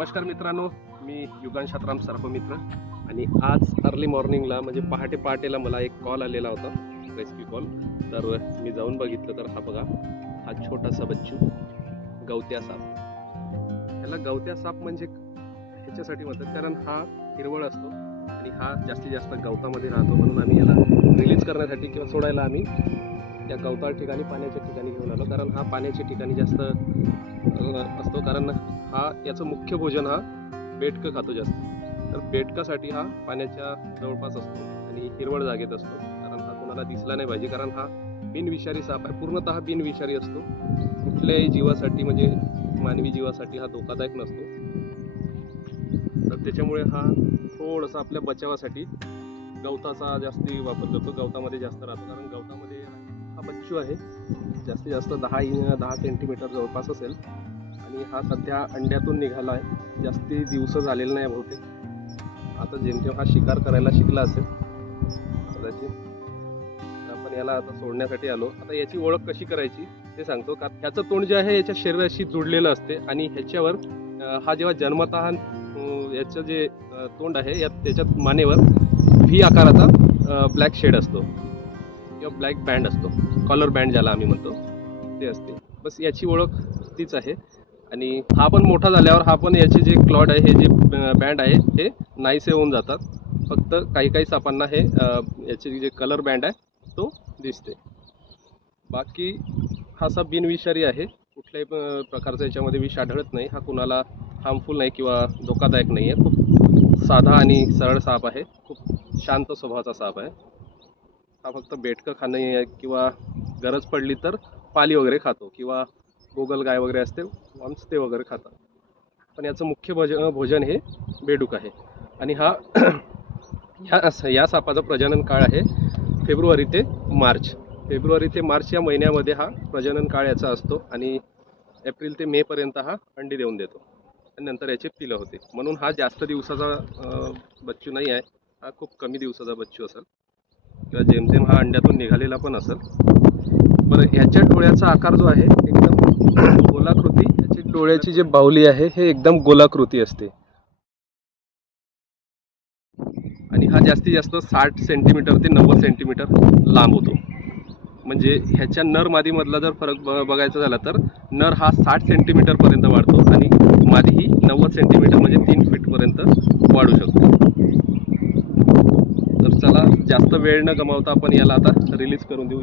नमस्कार मित्रांनो, मी युगांश शातराम सर्पमित्र आणि आज अर्ली मॉर्निंगला म्हणजे पहाटेला मला एक कॉल आलेला होता, रेस्क्यू कॉल. तर मी जाऊन बघितलं तर हा बघा, हा छोटासा बच्चू गवत्या साप. त्याला गवत्या साप म्हणजे ह्याच्यासाठी म्हणतात कारण हा हिरवळ असतो आणि हा जास्तीत जास्त गवतामध्ये राहतो. म्हणून आम्ही याला रिलीज करण्यासाठी किंवा सोडायला आम्ही या गवताळ ठिकाणी पाण्याच्या ठिकाणी घेऊन आलो. कारण हा पाण्याच्या ठिकाणी जास्त असतो, कारण हा याचं मुख्य भोजन हा बेटकं खातो जास्त. तर बेटकासाठी हा पाण्याच्या जवळपास असतो आणि हिरवळ जागेत असतो. कारण हा कोणाला दिसला नाही पाहिजे, कारण हा बिनविषारी साप आहे, पूर्णतः बिनविषारी असतो. कुठल्याही जीवासाठी म्हणजे मानवी जीवासाठी हा धोकादायक नसतो. तर त्याच्यामुळे हा थोडंसं आपल्या बचावासाठी गवताचा जास्ती वापर करतो, गवतामध्ये जास्त राहतो. कारण गवतामध्ये हा बच्चू आहे जास्तीत जास्त 10 सेंटीमीटर जवळपास असेल आणि हा सध्या अंड्यातून निघाला आहे. जास्ती दिवस झालेला नाही बहुतेक. आता जेमतेम हा शिकार करायला शिकला असेल कदाचित. आपण याला आता सोडण्यासाठी आलो. आता याची ओळख कशी करायची ते सांगतो. का ह्याचं तोंड जे आहे याच्या शरीराशी जुडलेलं असते आणि ह्याच्यावर हा जेव्हा जन्मतः याचं जे तोंड आहे त्याच्यात मानेवर व्ही आकाराचा ब्लॅक शेड असतो किंवा ब्लॅक बँड असतो, कॉलर बँड ज्याला आम्ही म्हणतो ते असते. बस याची ओळख तीच आहे. आणि हा पण मोठा झाल्यावर हा पण याचे जे क्लॉड आहे, हे जे बँड आहे हे नाहीसे होऊन जातात. फक्त काही सापांना हे याचे जे कलर बँड आहे तो दिसते. बाकी हा साप बिनविषारी आहे, कुठल्याही प्रकारचा याच्यामध्ये विष आढळत नाही. हा कुणाला हार्मफुल नाही किंवा धोकादायक नाही आहे. खूप साधा आणि सरळ साप आहे, खूप शांत स्वभावाचा साप आहे. हा फक्त बेटकं खाणे किंवा गरज पडली तर पाली वगैरे खातो किंवा गोगल गाय वगैरे असते वॉर्म्स ते वगैरे खातात. पण याचं मुख्य भोजन हे बेडूक आहे. आणि हा या सापाचा प्रजनन काळ आहे फेब्रुवारी ते मार्च या महिन्यामध्ये हा प्रजनन काळ याचा असतो आणि एप्रिल ते मे पर्यंत हा अंडी देऊन देतो आणि नंतर याचे पिलं होते. म्हणून हा जास्त दिवसाचा बच्चू नाही आहे, हा खूप कमी दिवसाचा बच्चू असेल किंवा जेमतेम हा अंड्यातून निघालेला पण असेल. बरं, ह्याच्या डोळ्याचा आकार जो आहे एकदम गोलाकृती, याची डोळ्याची जी बाहुली आहे हे एकदम गोलाकृती असते आणि हा जास्तीत जास्त 60 सेंटीमीटर ते 90 सेंटीमीटर लांब होतो. म्हणजे ह्याच्या नर मादीमधला जर फरक बघायचा झाला तर नर हा 60 सेंटीमीटरपर्यंत वाढतो आणि मादी ही 90 सेंटीमीटर म्हणजे 3 फीटपर्यंत वाढू शकते. तर चला, जास्त वेळ न गमावता आपण याला आता रिलीज करून देऊ.